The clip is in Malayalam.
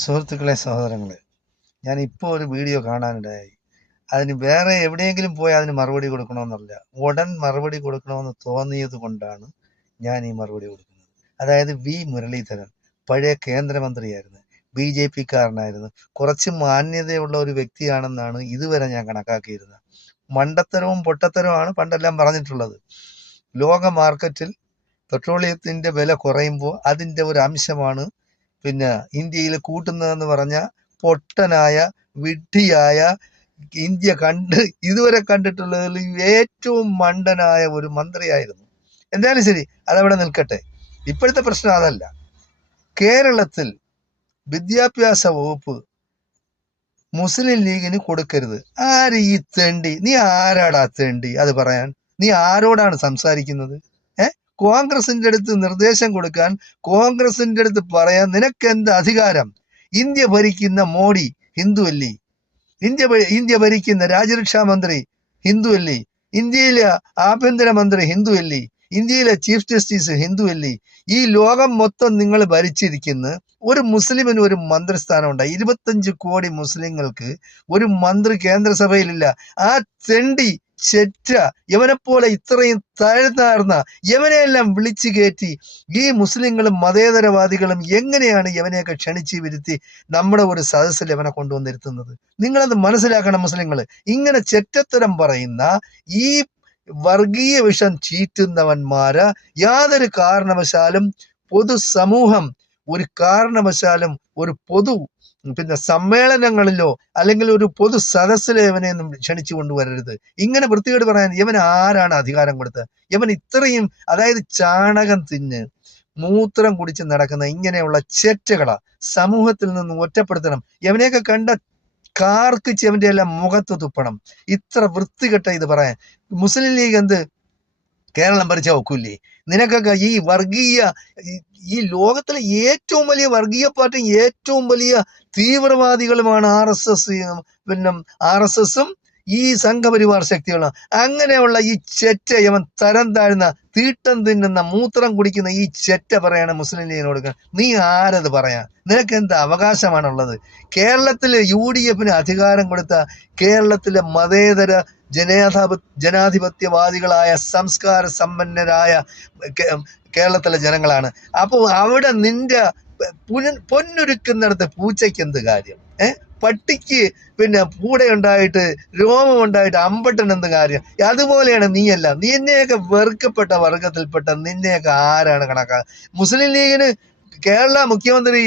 സുഹൃത്തുക്കളെ, സഹോദരങ്ങളെ, ഞാൻ ഇപ്പോൾ ഒരു വീഡിയോ കാണാനിടയായി. അതിന് വേറെ എവിടെയെങ്കിലും പോയി അതിന് മറുപടി കൊടുക്കണമെന്നല്ല, ഉടൻ മറുപടി കൊടുക്കണമെന്ന് തോന്നിയത് കൊണ്ടാണ് ഞാൻ ഈ മറുപടി കൊടുക്കുന്നത്. അതായത് മുരളീധരൻ പഴയ കേന്ദ്രമന്ത്രിയായിരുന്നു, BJP-കാരനായിരുന്നു, കുറച്ച് മാന്യതയുള്ള ഒരു വ്യക്തിയാണെന്നാണ് ഇതുവരെ ഞാൻ കണക്കാക്കിയിരുന്നത്. മണ്ടത്തരവും പൊട്ടത്തരവുമാണ് പണ്ടെല്ലാം പറഞ്ഞിട്ടുള്ളത്. ലോക മാർക്കറ്റിൽ പെട്രോളിയത്തിൻ്റെ വില കുറയുമ്പോൾ അതിൻ്റെ ഒരു അംശമാണ് ഇന്ത്യയിൽ കൂട്ടുന്നതെന്ന് പറഞ്ഞ പൊട്ടനായ വിഡ്ഢിയായ ഇന്ത്യ ഇതുവരെ കണ്ടിട്ടുള്ളതിൽ ഏറ്റവും മണ്ടനായ ഒരു മന്ത്രിയായിരുന്നു. എന്തായാലും ശരി, അതവിടെ നിൽക്കട്ടെ. ഇപ്പോഴത്തെ പ്രശ്നം അതല്ല. കേരളത്തിൽ വിദ്യാഭ്യാസ വകുപ്പ് മുസ്ലിം ലീഗിന് കൊടുക്കരുത്. ആര് ഈ തെണ്ടി? നീ ആരാടാ തെണ്ടി അത് പറയാൻ? നീ ആരോടാണ് സംസാരിക്കുന്നത്? കോൺഗ്രസിന്റെ അടുത്ത് നിർദ്ദേശം കൊടുക്കാൻ, കോൺഗ്രസിന്റെ അടുത്ത് പറയാൻ നിനക്ക് എന്ത് അധികാരം? ഇന്ത്യ ഭരിക്കുന്ന മോഡി ഹിന്ദു അല്ലേ? ഇന്ത്യ ഭരിക്കുന്ന രാജ്യരക്ഷാ മന്ത്രി ഹിന്ദു അല്ലേ? ഇന്ത്യയിലെ ആഭ്യന്തരമന്ത്രി ഹിന്ദു അല്ലേ? ഇന്ത്യയിലെ ചീഫ് ജസ്റ്റിസ് ഹിന്ദു അല്ലേ? ഈ ലോകം മൊത്തം നിങ്ങൾ ഭരിച്ചിരിക്കുന്ന ഒരു മുസ്ലിമിന് ഒരു മന്ത്രിസ്ഥാനം ഉണ്ടായി. 25 കോടി മുസ്ലിങ്ങൾക്ക് ഒരു മന്ത്രി കേന്ദ്രസഭയിലില്ല. ആ തെണ്ടി ചെറ്റ യവനെപ്പോലെ ഇത്രയും താഴ്ന്നാർന്ന യവനെയെല്ലാം വിളിച്ചു കയറ്റി ഈ മുസ്ലിങ്ങളും മതേതരവാദികളും എങ്ങനെയാണ് യവനെയൊക്കെ ക്ഷണിച്ച് വരുത്തി നമ്മുടെ ഒരു സദസ്സിൽ യവനെ കൊണ്ടുവന്നിരുത്തുന്നത്? നിങ്ങളത് മനസ്സിലാക്കണം. മുസ്ലിങ്ങൾ ഇങ്ങനെ ചെറ്റത്തരം പറയുന്ന ഈ വർഗീയ വിഷം ചീറ്റുന്നവന്മാര് യാതൊരു കാരണവശാലും പൊതുസമൂഹം ഒരു കാരണവശാലും ഒരു പൊതു സമ്മേളനങ്ങളിലോ അല്ലെങ്കിൽ ഒരു പൊതു സദസ്സിലോ ഇവനെയൊന്നും ക്ഷണിച്ചു കൊണ്ടുവരരുത്. ഇങ്ങനെ വൃത്തികേട് പറയാൻ ഇവൻ ആരാണ് അധികാരം കൊടുത്തത്? ഇവൻ ഇത്രയും, അതായത് ചാണകം തിന്ന് മൂത്രം കുടിച്ച് നടക്കുന്ന ഇങ്ങനെയുള്ള ചെറ്റകളാ സമൂഹത്തിൽ നിന്ന് ഒറ്റപ്പെടുത്തണം. ഇവനെയൊക്കെ കണ്ട കാർക്കിച്ച് അവന്റെ എല്ലാം മുഖത്ത് തുപ്പണം. ഇത്ര വൃത്തികെട്ട ഇത് പറയാൻ മുസ്ലിം ലീഗ് എന്ത് കേരളം ഭരിച്ച ഒക്കില്ലേ? നിനക്കൊക്കെ ഈ വർഗീയ, ഈ ലോകത്തിലെ ഏറ്റവും വലിയ വർഗീയ പാർട്ടി, ഏറ്റവും വലിയ തീവ്രവാദികളുമാണ് RSSും ഈ സംഘപരിവാർ ശക്തികളും. അങ്ങനെയുള്ള ഈ ചെറ്റ ഇവൻ തരം താഴ്ന്ന തീട്ടം തിന്നുന്ന മൂത്രം കുടിക്കുന്ന ഈ ചെറ്റ പറയാണ് മുസ്ലിം ലീഗിനോട്. നീ ആരത് പറയാ? നിനക്ക് എന്ത് അവകാശമാണുള്ളത്? കേരളത്തിലെ UDFന് അധികാരം കൊടുത്ത കേരളത്തിലെ മതേതര ജനാധിപത്യവാദികളായ സംസ്കാര സമ്പന്നരായ കേരളത്തിലെ ജനങ്ങളാണ്. അപ്പോൾ അവിടെ നിന്റെ പൊന്നൊരുക്കുന്നിടത്ത് പൂച്ചയ്ക്ക് എന്ത് കാര്യം? പട്ടിക്ക് പൂടെ ഉണ്ടായിട്ട് രോമം ഉണ്ടായിട്ട് അമ്പട്ടൻ എന്ത് കാര്യം? അതുപോലെയാണ് നീയല്ല. നിന്നെയൊക്കെ വെറുക്കപ്പെട്ട വർഗത്തിൽപ്പെട്ട നിന്നെയൊക്കെ ആരാണ് കണക്കാക്കുക? മുസ്ലിം ലീഗിന് കേരള മുഖ്യമന്ത്രി